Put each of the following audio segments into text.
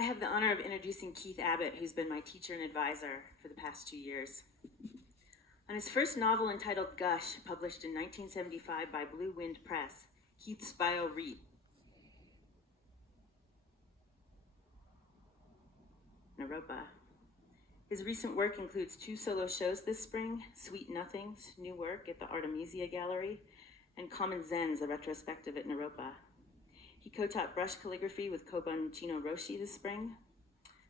I have the honor of introducing Keith Abbott, who's been my teacher and advisor for the past 2 years. On his first novel entitled Gush, published in 1975 by Blue Wind Press, Keith's bio read. Naropa. His recent work includes 2 solo shows this spring, Sweet Nothings, new work at the Artemisia Gallery, and Common Zens, a retrospective at Naropa. He co-taught brush calligraphy with Kobun Chino Roshi this spring.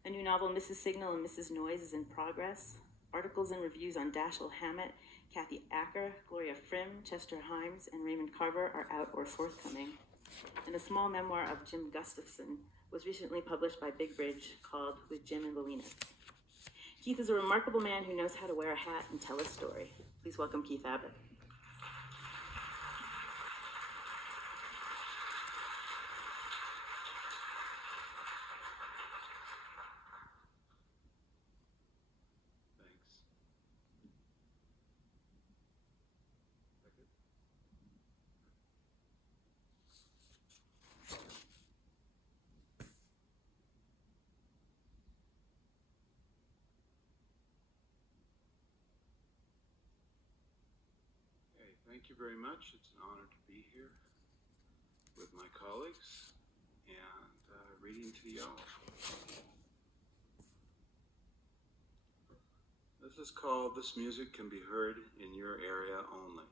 A new novel, Mrs. Signal and Mrs. Noise, is in progress. Articles and reviews on Dashiell Hammett, Kathy Acker, Gloria Frim, Chester Himes, and Raymond Carver are out or forthcoming. And a small memoir of Jim Gustafson was recently published by Big Bridge called With Jim and Bolinas. Keith is a remarkable man who knows how to wear a hat and tell a story. Please welcome Keith Abbott. Thank you very much. It's an honor to be here with my colleagues and reading to y'all. This is called This Music Can Be Heard in Your Area Only.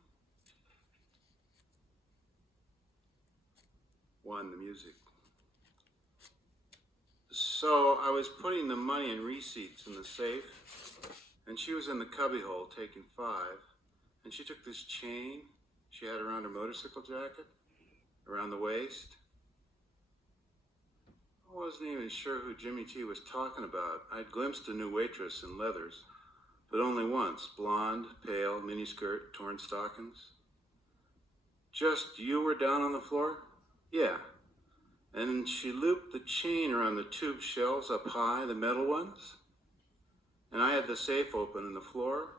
1, the music. So I was putting the money and receipts in the safe, and she was in the cubbyhole taking 5. And she took this chain she had around her motorcycle jacket, around the waist. I wasn't even sure who Jimmy T was talking about. I'd glimpsed a new waitress in leathers, but only once. Blonde, pale, miniskirt, torn stockings. Just you were down on the floor? Yeah. And she looped the chain around the tube shelves up high, the metal ones. And I had the safe open in the floor.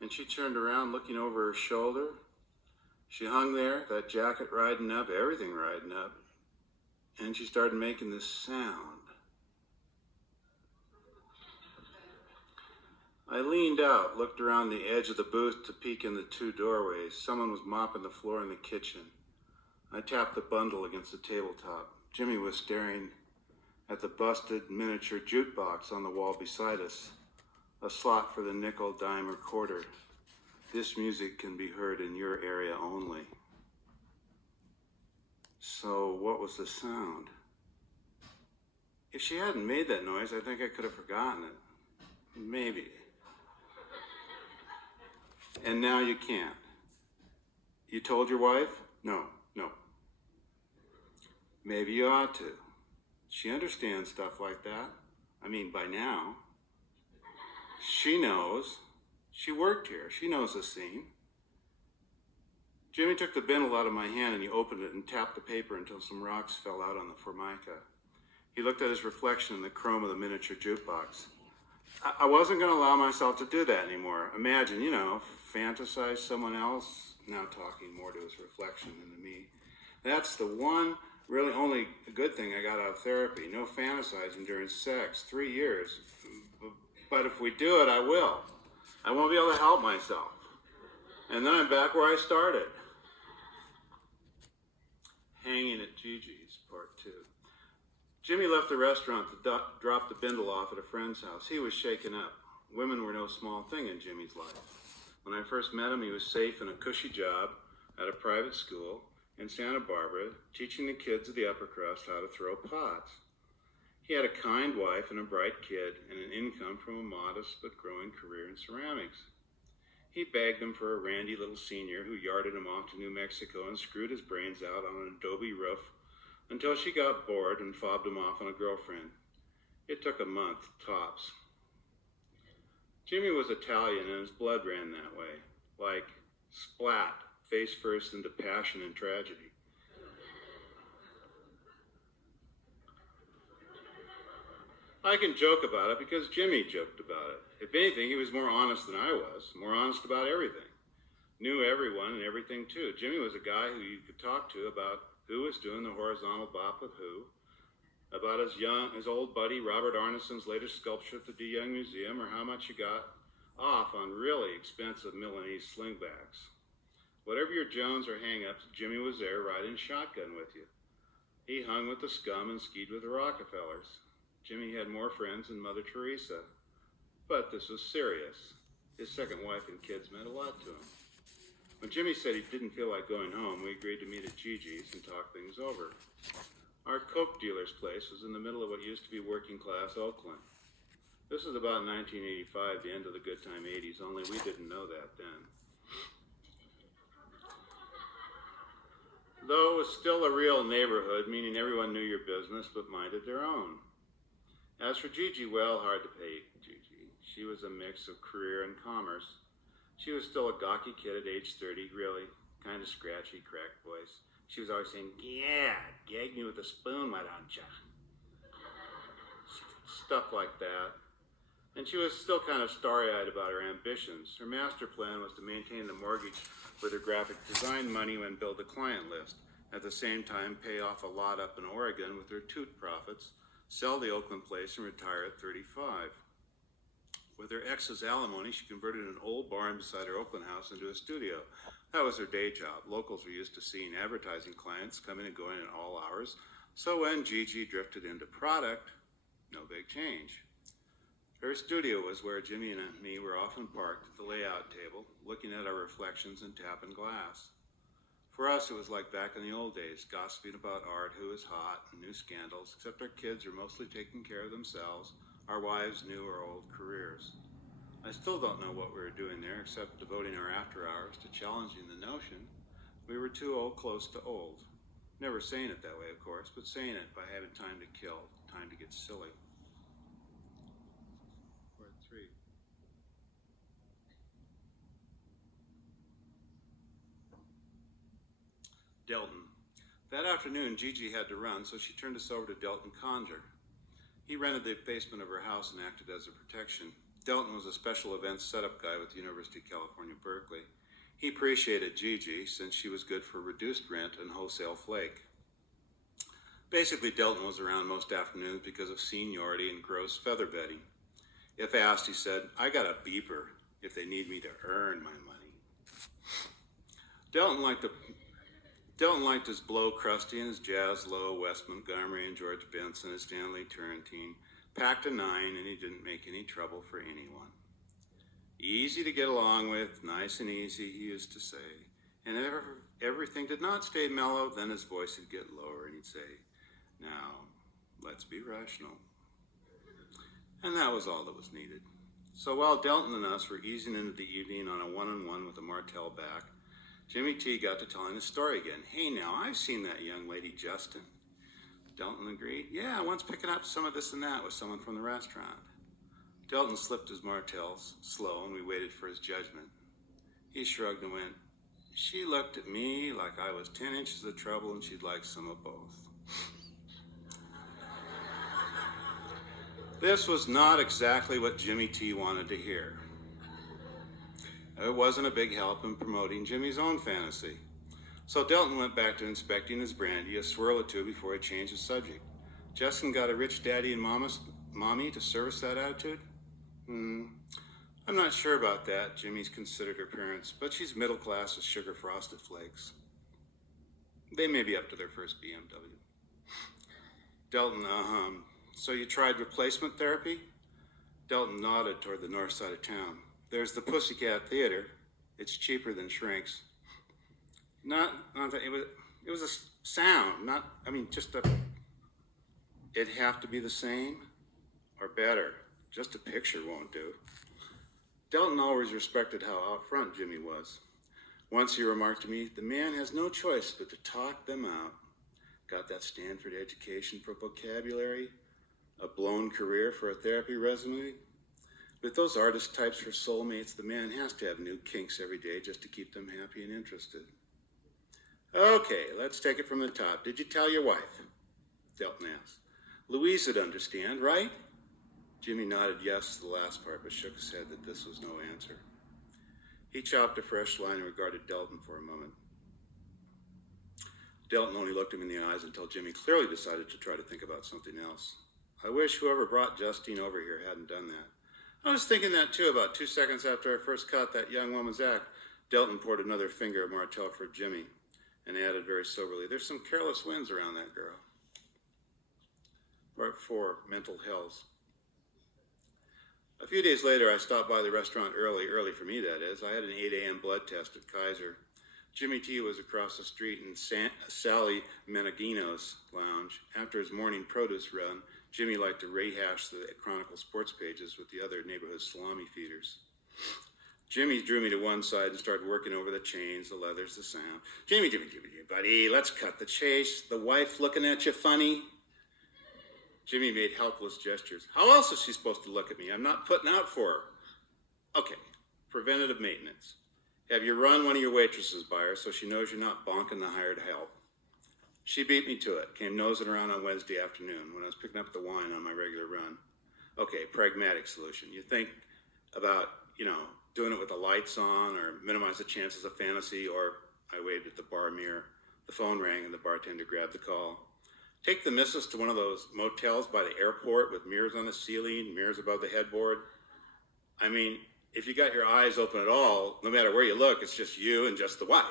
And she turned around looking over her shoulder. She hung there, that jacket riding up, everything riding up. And she started making this sound. I leaned out, looked around the edge of the booth to peek in the 2 doorways. Someone was mopping the floor in the kitchen. I tapped the bundle against the tabletop. Jimmy was staring at the busted miniature jukebox on the wall beside us. A slot for the nickel, dime, or quarter. This music can be heard in your area only. So what was the sound? If she hadn't made that noise, I think I could have forgotten it. Maybe. And now you can't. You told your wife? No. Maybe you ought to. She understands stuff like that. I mean, by now. She knows. She worked here. She knows the scene. Jimmy took the bindle out of my hand and he opened it and tapped the paper until some rocks fell out on the formica. He looked at his reflection in the chrome of the miniature jukebox. I wasn't going to allow myself to do that anymore. Imagine, fantasize someone else, now talking more to his reflection than to me. That's the one, really only good thing I got out of therapy. No fantasizing during sex. 3 years. But if we do it, I will. I won't be able to help myself. And then I'm back where I started. Hanging at Gigi's, part 2. Jimmy left the restaurant to drop the bindle off at a friend's house. He was shaken up. Women were no small thing in Jimmy's life. When I first met him, he was safe in a cushy job at a private school in Santa Barbara, teaching the kids of the upper crust how to throw pots. He had a kind wife and a bright kid and an income from a modest but growing career in ceramics. He begged him for a randy little senior who yarded him off to New Mexico and screwed his brains out on an adobe roof until she got bored and fobbed him off on a girlfriend. It took a month, tops. Jimmy was Italian and his blood ran that way, like splat, face first into passion and tragedy. I can joke about it because Jimmy joked about it. If anything, he was more honest than I was, more honest about everything. Knew everyone and everything too. Jimmy was a guy who you could talk to about who was doing the horizontal bop with who, About his old buddy Robert Arneson's latest sculpture at the De Young Museum, or how much you got off on really expensive Milanese slingbacks. Whatever your Jones or hang-ups, Jimmy was there riding shotgun with you. He hung with the scum and skied with the Rockefellers. Jimmy had more friends than Mother Teresa. But this was serious. His second wife and kids meant a lot to him. When Jimmy said he didn't feel like going home, we agreed to meet at Gigi's and talk things over. Our coke dealer's place was in the middle of what used to be working-class Oakland. This was about 1985, the end of the good time 80s, only we didn't know that then. Though it was still a real neighborhood, meaning everyone knew your business but minded their own. As for Gigi, well, hard to pay Gigi. She was a mix of career and commerce. She was still a gawky kid at age 30, really, kind of scratchy, cracked voice. She was always saying, "Yeah, gag me with a spoon, why don't ya?" Stuff like that. And she was still kind of starry-eyed about her ambitions. Her master plan was to maintain the mortgage with her graphic design money and build a client list. At the same time, pay off a lot up in Oregon with her toot profits, sell the Oakland place, and retire at 35. With her ex's alimony, she converted an old barn beside her Oakland house into a studio. That was her day job. Locals were used to seeing advertising clients coming and going at all hours, so when Gigi drifted into product, no big change. Her studio was where Jimmy and me were often parked at the layout table, looking at our reflections and tapping glass. For us, it was like back in the old days, gossiping about art, who was hot, and new scandals, except our kids were mostly taking care of themselves. Our wives knew our old careers. I still don't know what we were doing there, except devoting our after hours to challenging the notion we were too close to old. Never saying it that way, of course, but saying it by having time to kill, time to get silly. Part 3. Delton. That afternoon, Gigi had to run, so she turned us over to Delton Conger. He rented the basement of her house and acted as a protection. Delton was a special events setup guy with the University of California, Berkeley. He appreciated Gigi since she was good for reduced rent and wholesale flake. Basically, Delton was around most afternoons because of seniority and gross feather bedding. If asked, he said, "I got a beeper if they need me to earn my money." Delton liked his Blow Krusty and his Jazz Low, Wes Montgomery and George Benson and Stanley Turrentine. Packed a 9, and he didn't make any trouble for anyone. Easy to get along with, nice and easy, he used to say. And if everything did not stay mellow, then his voice would get lower, and he'd say, "Now, let's be rational." And that was all that was needed. So while Delton and us were easing into the evening on a one-on-one with a Martell back, Jimmy T got to telling his story again. "Hey, now, I've seen that young lady, Justin." Delton agreed. "Yeah, once picking up some of this and that with someone from the restaurant." Delton slipped his Martells slow, and we waited for his judgment. He shrugged and went, "She looked at me like I was 10 inches of trouble and she'd like some of both." This was not exactly what Jimmy T wanted to hear. It wasn't a big help in promoting Jimmy's own fantasy. So Delton went back to inspecting his brandy, a swirl or two before he changed the subject. "Justin got a rich daddy and mommy to service that attitude?" I'm not sure about that. Jimmy's considered her parents, but she's middle class with sugar frosted flakes. They may be up to their first BMW. Delton, so you tried replacement therapy? Delton nodded toward the north side of town. "There's the Pussycat Theater. It's cheaper than shrinks." It was a sound, it'd have to be the same or better. Just a picture won't do. Delton always respected how out front Jimmy was. Once he remarked to me, "The man has no choice but to talk them out. Got that Stanford education for vocabulary, a blown career for a therapy resume. With those artist types for soulmates, the man has to have new kinks every day just to keep them happy and interested." "Okay, let's take it from the top. Did you tell your wife?" Delton asked. "Louise would understand, right?" Jimmy nodded yes to the last part, but shook his head that this was no answer. He chopped a fresh line and regarded Delton for a moment. Delton only looked him in the eyes until Jimmy clearly decided to try to think about something else. I wish whoever brought Justine over here hadn't done that. I was thinking that too about 2 seconds after I first caught that young woman's act. Delton poured another finger of Martell for Jimmy and added very soberly, there's some careless winds around that girl. Part 4, Mental Hells. A few days later, I stopped by the restaurant early for me, that is. I had an 8 a.m. blood test at Kaiser. Jimmy T was across the street in Sally Menegino's lounge. After his morning produce run, Jimmy liked to rehash the Chronicle sports pages with the other neighborhood salami feeders. Jimmy drew me to one side and started working over the chains, the leathers, the sound. Jimmy, buddy, let's cut the chase. The wife looking at you funny? Jimmy made helpless gestures. How else is she supposed to look at me? I'm not putting out for her. Okay, preventative maintenance. Have you run one of your waitresses by her so she knows you're not bonking the hired help? She beat me to it, came nosing around on Wednesday afternoon when I was picking up the wine on my regular run. Okay, pragmatic solution. You think about, doing it with the lights on or minimize the chances of fantasy, or I waved at the bar mirror. The phone rang and the bartender grabbed the call. Take the missus to one of those motels by the airport with mirrors on the ceiling, mirrors above the headboard. I mean, if you got your eyes open at all, no matter where you look, it's just you and just the wife.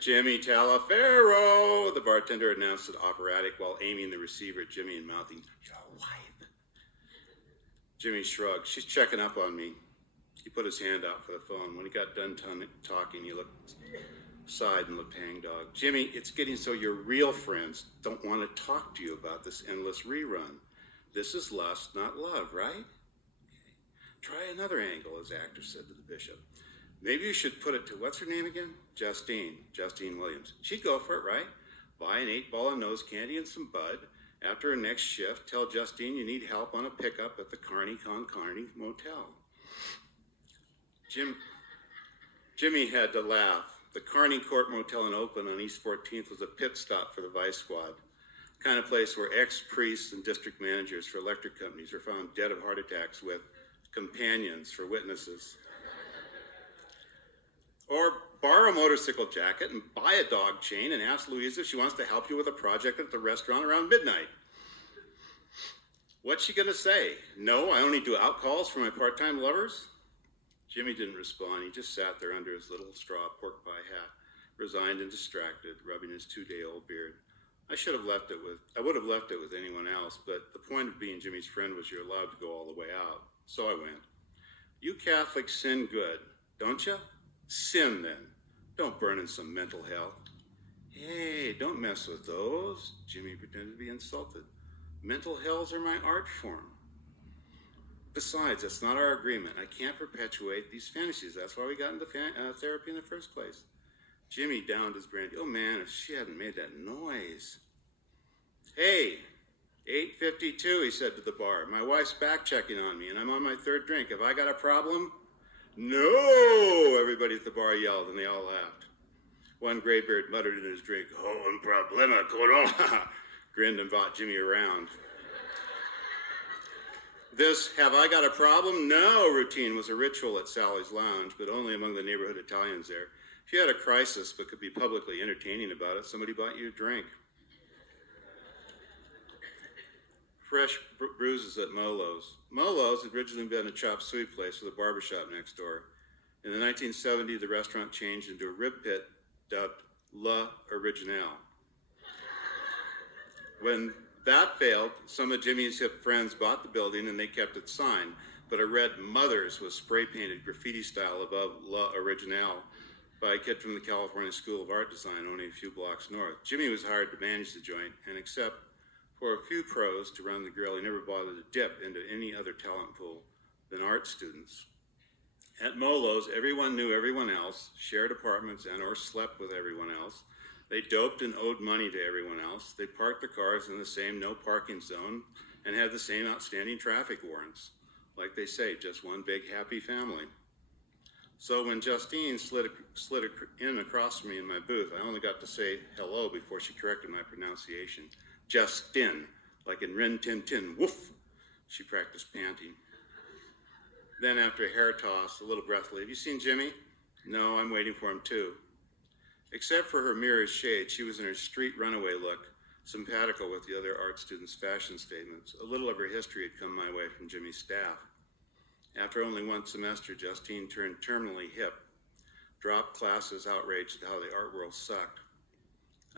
Jimmy Talaferro, the bartender announced it operatic while aiming the receiver at Jimmy and mouthing, your wife. Jimmy shrugged. She's checking up on me. He put his hand out for the phone. When he got done talking, he looked aside and looked hangdog. Jimmy, it's getting so your real friends don't want to talk to you about this endless rerun. This is lust, not love, right? Try another angle, his actor said to the bishop. Maybe you should put it to, what's her name again? Justine Williams. She'd go for it, right? Buy an 8-ball of nose candy and some bud. After her next shift, tell Justine you need help on a pickup at the Carney Motel. Jimmy had to laugh. The Carney Court Motel in Oakland on East 14th was a pit stop for the Vice Squad, kind of place where ex-priests and district managers for electric companies are found dead of heart attacks with companions for witnesses. Or borrow a motorcycle jacket and buy a dog chain and ask Louise if she wants to help you with a project at the restaurant around midnight. What's she gonna say? No, I only do out calls for my part-time lovers? Jimmy didn't respond. He just sat there under his little straw pork pie hat, resigned and distracted, rubbing his 2-day-old beard. I would have left it with anyone else, but the point of being Jimmy's friend was you're allowed to go all the way out. So I went. You Catholics sin good, don't you? Sin then. Don't burn in some mental hell. Hey, don't mess with those. Jimmy pretended to be insulted. Mental hells are my art form. Besides, that's not our agreement. I can't perpetuate these fantasies. That's why we got into therapy in the first place. Jimmy downed his brandy. Oh man, if she hadn't made that noise. Hey, 8:52, he said to the bar. My wife's back checking on me and I'm on my 3rd drink. Have I got a problem? No, everybody at the bar yelled and they all laughed. One graybeard muttered in his drink, oh, un problema, corona, grinned and brought Jimmy around. This have I got a problem? No routine was a ritual at Sally's Lounge, but only among the neighborhood Italians there. If you had a crisis but could be publicly entertaining about it, somebody bought you a drink. Fresh bruises at Molo's. Molo's had originally been a chop suey place with a barbershop next door. In the 1970s, the restaurant changed into a rib pit dubbed La Originale. When that failed, some of Jimmy's hip friends bought the building and they kept its sign, but a red Mother's was spray-painted graffiti style above La Originale by a kid from the California School of Art Design only a few blocks north. Jimmy was hired to manage the joint, and except for a few pros to run the grill, he never bothered to dip into any other talent pool than art students. At Molo's, everyone knew everyone else, shared apartments and or slept with everyone else. They doped and owed money to everyone else. They parked their cars in the same no parking zone and had the same outstanding traffic warrants. Like they say, just one big happy family. So when Justine slid in across from me in my booth, I only got to say hello before she corrected my pronunciation. Justin, like in Rin Tin Tin, woof, she practiced panting. Then after a hair toss, a little breathlessly, have you seen Jimmy? No, I'm waiting for him too. Except for her mirror's shade, she was in her street runaway look, simpatical with the other art students' fashion statements. A little of her history had come my way from Jimmy's staff. After only one semester, Justine turned terminally hip, dropped classes outraged at how the art world sucked.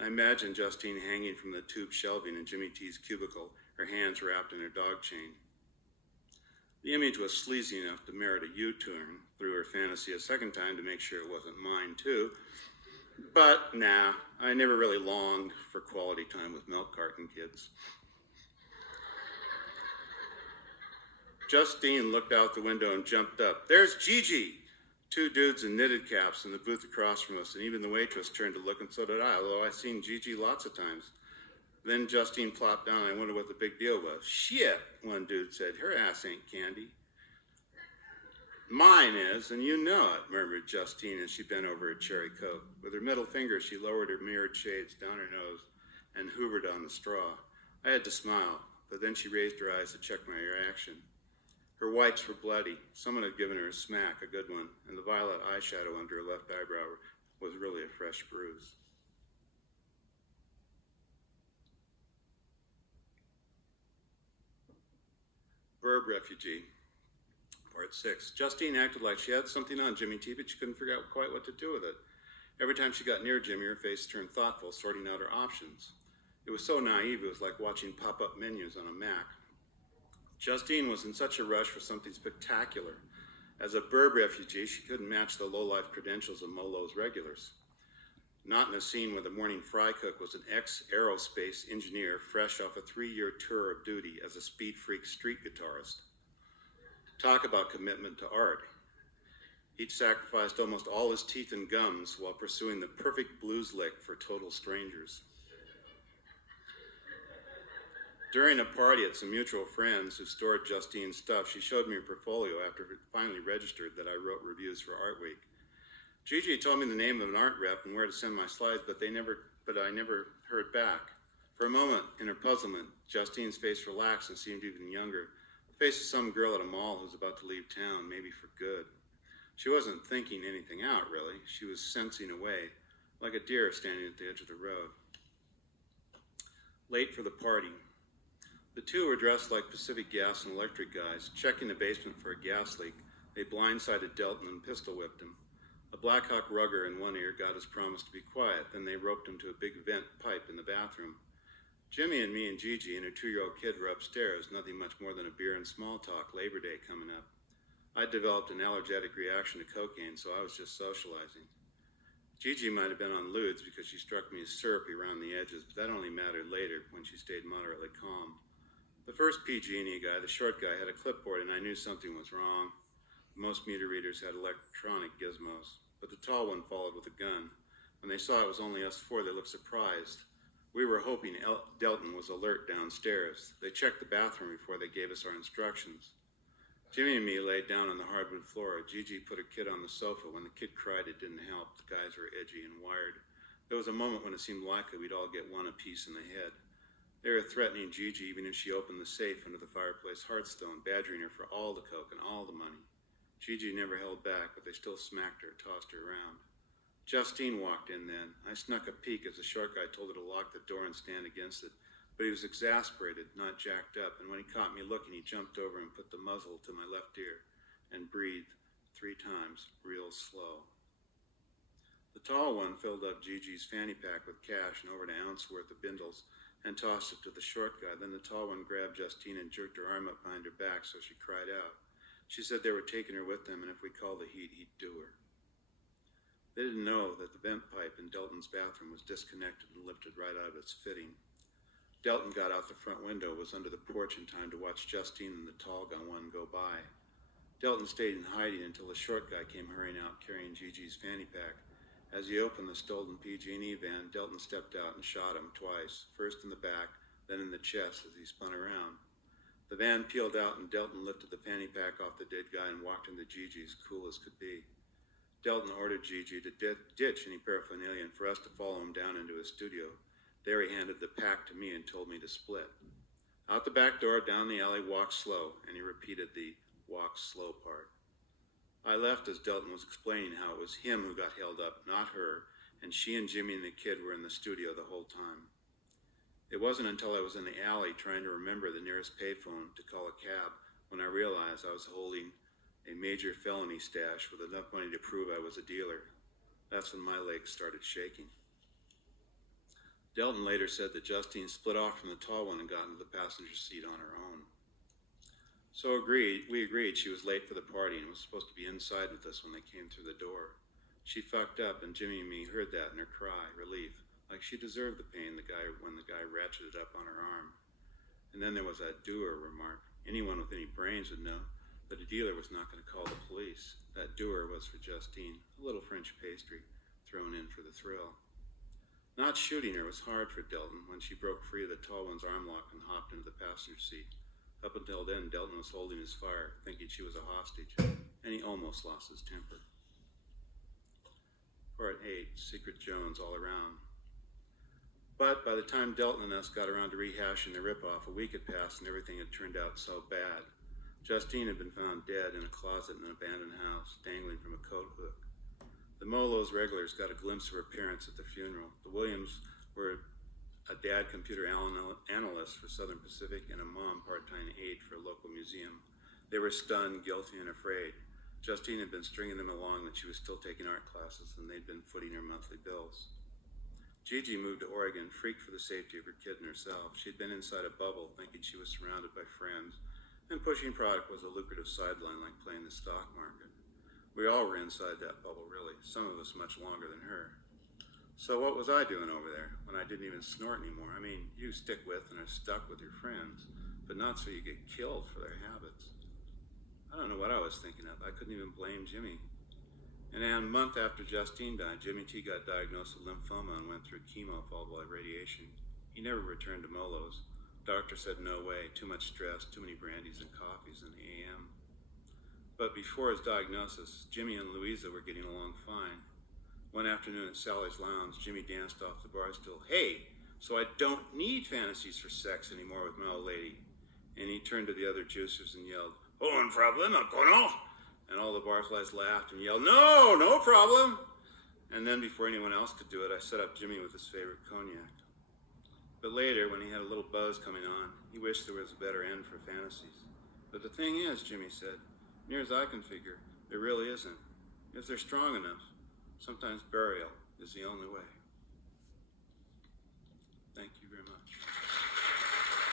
I imagined Justine hanging from the tube shelving in Jimmy T's cubicle, her hands wrapped in her dog chain. The image was sleazy enough to merit a U-turn through her fantasy a second time to make sure it wasn't mine too. But nah, I never really longed for quality time with milk carton kids. Justine looked out the window and jumped up. There's Gigi! Two dudes in knitted caps in the booth across from us, and even the waitress turned to look, and so did I, although I've seen Gigi lots of times. Then Justine plopped down, and I wondered what the big deal was. Shit, one dude said. Her ass ain't candy. Mine is, and you know it, murmured Justine as she bent over her cherry coke. With her middle finger, she lowered her mirrored shades down her nose and hoovered on the straw. I had to smile, but then she raised her eyes to check my reaction. Her whites were bloody. Someone had given her a smack, a good one, and the violet eyeshadow under her left eyebrow was really a fresh bruise. Burb refugee. Part 6. Justine acted like she had something on Jimmy T, but she couldn't figure out quite what to do with it. Every time she got near Jimmy, her face turned thoughtful, sorting out her options. It was so naive, it was like watching pop-up menus on a Mac. Justine was in such a rush for something spectacular. As a burb refugee, she couldn't match the low-life credentials of Molo's regulars. Not in a scene where the morning fry cook was an ex-aerospace engineer fresh off a 3-year tour of duty as a speed freak street guitarist. Talk about commitment to art. He'd sacrificed almost all his teeth and gums while pursuing the perfect blues lick for total strangers. During a party at some mutual friends who stored Justine's stuff, she showed me her portfolio after it finally registered that I wrote reviews for Art Week. Gigi told me the name of an art rep and where to send my slides, but I never heard back. For a moment, in her puzzlement, Justine's face relaxed and seemed even younger. The face of some girl at a mall who's about to leave town, maybe for good. She wasn't thinking anything out, really. She was sensing away, like a deer standing at the edge of the road. Late for the party. The two were dressed like Pacific Gas and Electric guys. Checking the basement for a gas leak, they blindsided Delton and pistol-whipped him. A Blackhawk rugger in one ear got his promise to be quiet, then they roped him to a big vent pipe in the bathroom. Jimmy and me and Gigi and her 2-year-old kid were upstairs, nothing much more than a beer and small talk, Labor Day coming up. I'd developed an allergic reaction to cocaine, so I was just socializing. Gigi might have been on lewds because she struck me as syrupy around the edges, but that only mattered later when she stayed moderately calm. The first PG&E guy, the short guy, had a clipboard, and I knew something was wrong. Most meter readers had electronic gizmos, but the tall one followed with a gun. When they saw it was only us four, they looked surprised. We were hoping Delton was alert downstairs. They checked the bathroom before they gave us our instructions. Jimmy and me laid down on the hardwood floor. Gigi put her kid on the sofa. When the kid cried, it didn't help. The guys were edgy and wired. There was a moment when it seemed likely we'd all get one apiece in the head. They were threatening Gigi even if she opened the safe under the fireplace hearthstone, badgering her for all the coke and all the money. Gigi never held back, but they still smacked her, tossed her around. Justine walked in then. I snuck a peek as the short guy told her to lock the door and stand against it, but he was exasperated, not jacked up, and when he caught me looking, he jumped over and put the muzzle to my left ear and breathed 3 times, real slow. The tall one filled up Gigi's fanny pack with cash and over an ounce worth of bindles and tossed it to the short guy. Then the tall one grabbed Justine and jerked her arm up behind her back so she cried out. She said they were taking her with them, and if we called the heat, he'd do her. They didn't know that the vent pipe in Delton's bathroom was disconnected and lifted right out of its fitting. Delton got out the front window, was under the porch in time to watch Justine and the tall one go by. Delton stayed in hiding until the short guy came hurrying out carrying Gigi's fanny pack. As he opened the stolen PG&E van, Delton stepped out and shot him twice, first in the back, then in the chest as he spun around. The van peeled out and Delton lifted the fanny pack off the dead guy and walked into Gigi's, cool as could be. Delton ordered Gigi to ditch any paraphernalia and for us to follow him down into his studio. There he handed the pack to me and told me to split. Out the back door, down the alley, walk slow, and he repeated the walk slow part. I left as Delton was explaining how it was him who got held up, not her, and she and Jimmy and the kid were in the studio the whole time. It wasn't until I was in the alley trying to remember the nearest payphone to call a cab when I realized I was holding a major felony stash with enough money to prove I was a dealer. That's when my legs started shaking. Delton later said that Justine split off from the tall one and got into the passenger seat on her own. So we agreed she was late for the party and was supposed to be inside with us when they came through the door. She fucked up, and Jimmy and me heard that in her cry, relief, like she deserved the pain when the guy ratcheted up on her arm. And then there was that doer remark. Anyone with any brains would know that a dealer was not going to call the police. That doer was for Justine, a little French pastry thrown in for the thrill. Not shooting her was hard for Delton when she broke free of the tall one's arm lock and hopped into the passenger seat. Up until then, Delton was holding his fire, thinking she was a hostage, and he almost lost his temper. Part 8, Secret Jones all around. But by the time Delton and us got around to rehashing the ripoff, a week had passed and everything had turned out so bad. Justine had been found dead in a closet in an abandoned house, dangling from a coat hook. The Molo's regulars got a glimpse of her parents at the funeral. The Williams were a dad computer analyst for Southern Pacific and a mom part-time aide for a local museum. They were stunned, guilty, and afraid. Justine had been stringing them along that she was still taking art classes, and they'd been footing her monthly bills. Gigi moved to Oregon, freaked for the safety of her kid and herself. She'd been inside a bubble, thinking she was surrounded by friends, and pushing product was a lucrative sideline like playing the stock market. We all were inside that bubble, really, some of us much longer than her. So what was I doing over there when I didn't even snort anymore? I mean, you stick with and are stuck with your friends, but not so you get killed for their habits. I don't know what I was thinking of. I couldn't even blame Jimmy. And a month after Justine died, Jimmy T got diagnosed with lymphoma and went through chemo followed by radiation. He never returned to Molo's. Doctor said no way, too much stress, too many brandies and coffees in the AM. But before his diagnosis, Jimmy and Louisa were getting along fine. One afternoon at Sally's Lounge, Jimmy danced off the bar stool. Hey, so I don't need fantasies for sex anymore with my old lady. And he turned to the other juicers and yelled, "Oh, no problem, no cono." And all the barflies laughed and yelled, "No, no problem." And then before anyone else could do it, I set up Jimmy with his favorite cognac. But later, when he had a little buzz coming on, he wished there was a better end for fantasies. But the thing is, Jimmy said, near as I can figure, there really isn't. If they're strong enough, sometimes burial is the only way.